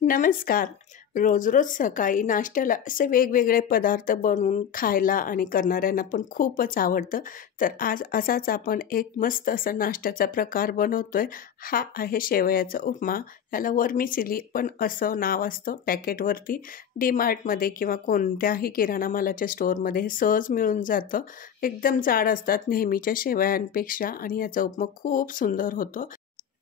नमस्कार. रोज-रोज सकाळी नाश्त्याला असे वेगवेगळे पदार्थ बनवून खायला आणि करणाऱ्यांना पण खूपच आवडतं. तर आज असाच आपण एक मस्त असा नाश्त्याचा प्रकार बनवतोय. हा आहे शेवयाचा उपमा. ह्याला वर्मिसेली पण असं नाव असतं पॅकेटवरती. डी-मार्टमध्ये किंवा कोणत्याही किराणा मालाच्या स्टोअरमध्ये हे सहज मिळून जातं. एकदम जाड असतात नेहमीच्या शेवयांपेक्षा आणि याचा उपमा खूप सुंदर होतो.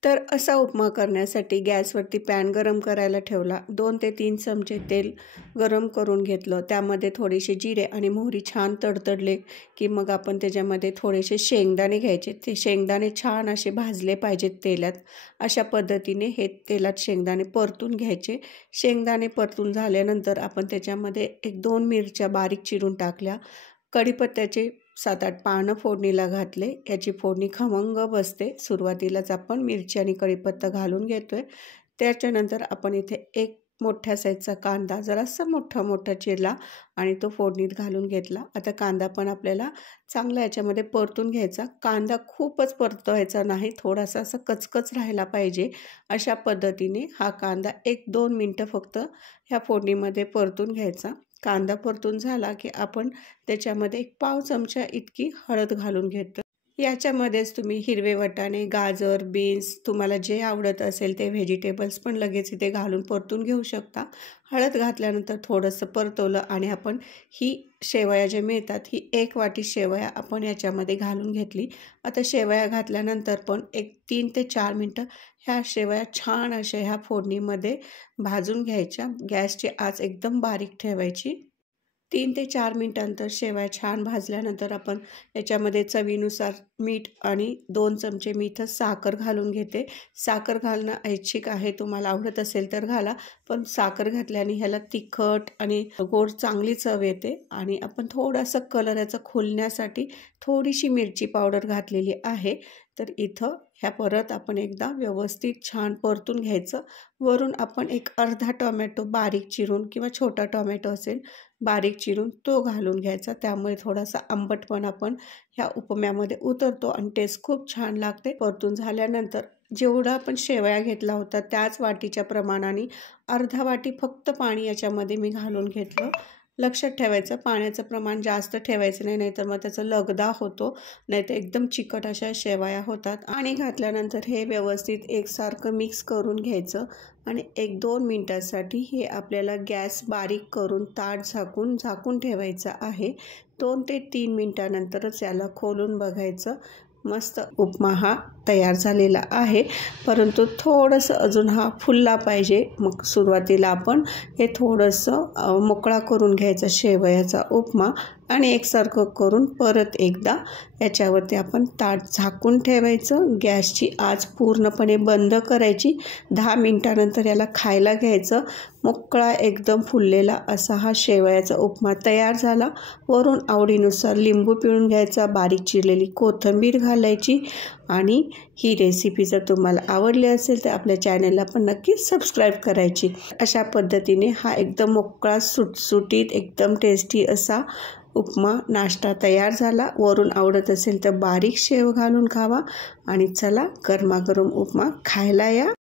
तर असा उपमा करण्यासाठी गॅसवरती पॅन गरम करायला ठेवला. 2 ते 3 चमचे तेल गरम करून घेतलं. त्यामध्ये थोडेसे जिरे आणि मोहरी छान तडतडले की मग आपण त्याच्यामध्ये थोडेसे शेंगदाणे घ्यायचे. ते शेंगदाणे छान असे भाजले पाहिजेत तेलात. अशा पद्धतीने हे तेलात शेंगदाणे परतून घ्यायचे. शेंगदाणे परतून झाल्यानंतर आपण त्याच्यामध्ये 1-2 मिरच्या बारीक चिरून टाकल्या. कढीपत्त्याचे 7-8 पानं फोडणीला घातले. याची फोडणी खमंग बसते. सुरुवातीलाच आपण मिरची आणि कढीपत्ता घालून घेतोय. त्याच्यानंतर आपण इथे एक मोठ्या साईजचा कांदा जरासा मोठा चिरला आणि तो फोडणीत घालून घेतला. आता कांदा पण आपल्याला चांगला याच्यामध्ये परतून घ्यायचा. कांदा खूपच परतवायचा नाही, थोडासा असा कचकच राहायला पाहिजे. अशा पद्धतीने हा कांदा 1-2 मिनटं फक्त ह्या फोडणीमध्ये परतून घ्यायचा. कांदा परतून झाला की आपण त्याच्यामध्ये 1 पाव चमचा इतकी हळद घालून घेतो. याच्यामध्येच तुम्ही हिरवे वाटाणे, गाजर, बीन्स तुम्हाला जे आवडत असेल ते व्हेजिटेबल्स पण लगेच इथे घालून परतून घेऊ शकता. हळद घातल्यानंतर थोडंसं परतवलं आणि आपण ही शेवया जे मिळतात ही 1 वाटी शेवया आपण याच्यामध्ये घालून घेतली. आता शेवया घातल्यानंतर पण एक 3 ते 4 मिनटं ह्या शेवया छान अशा ह्या फोडणीमध्ये भाजून घ्यायच्या. गॅसची आच एकदम बारीक ठेवायची. 3 ते 4 मिनिटांनंतर शेवया छान भाजल्यानंतर आपण याच्यामध्ये चवीनुसार मीठ आणि 2 चमचे मी इथं साखर घालून घेते. साखर घालणं ऐच्छिक आहे, तुम्हाला आवडत असेल तर घाला. पण साखर घातल्याने ह्याला तिखट आणि गोड चांगली चव येते. आणि आपण थोडासा कलर याचा खुलण्यासाठी थोडीशी मिरची पावडर घातलेली आहे. तर इथं ह्या परत आपण एकदा व्यवस्थित छान परतून घ्यायचं. वरून आपण एक अर्धा टोमॅटो बारीक चिरून किंवा छोटा टोमॅटो असेल बारीक चिरून तो घालून घ्यायचा. त्यामुळे थोडासा आंबटपणा पण ह्या उपम्यामध्ये उतरतो आणि टेस्ट खूप छान लागते. परतून झाल्यानंतर जेवढा आपण शेवया घेतला होता त्याच वाटीच्या प्रमाणाने अर्धा वाटी फक्त पाणी याच्यामध्ये मी घालून घेतलं. लक्षात ठेवायचं पाण्याचं प्रमाण जास्त ठेवायचं नाही, नाहीतर मग त्याचा लगदा होतो, नाहीतर एकदम चिकट अशा शेवया होतात. आणि घातल्यानंतर हे व्यवस्थित एकसारखं मिक्स करून घ्यायचं आणि 1-2 मिनटासाठी हे आपल्याला गॅस बारीक करून ताट झाकून ठेवायचं आहे. 2 ते 3 मिनटानंतरच याला खोलून बघायचं. मस्त उपमा हा तयार झालेला आहे, परंतु थोडंसं अजून हा फुलला पाहिजे. मग सुरुवातीला आपण हे थोडंसं मोकळा करून घ्यायचा शेवयाचा उपमा आणि एकसारखं करून परत एकदा याच्यावरती आपण ताट झाकून ठेवायचं. गॅसची आच पूर्णपणे बंद करायची. 10 मिनटानंतर याला खायला घ्यायचं. मोकळा एकदम फुललेला असा हा शेवयाचा उपमा तयार झाला. वरून आवडीनुसार लिंबू पिळून घ्यायचा, बारीक चिरलेली कोथिंबीर घालायची. आणि ही रेसिपी जर तुम्हाला आवडली असेल तर आपल्या चॅनलला पण नक्कीच सबस्क्राईब करायची. अशा पद्धतीने हा एकदम मोकळा सुटसुटीत एकदम टेस्टी असा उपमा नाश्ता तयार झाला. वरून आवडत असेल तर बारीक शेव घालून खावा. आणि चला गरमागरम उपमा खायला या.